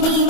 You.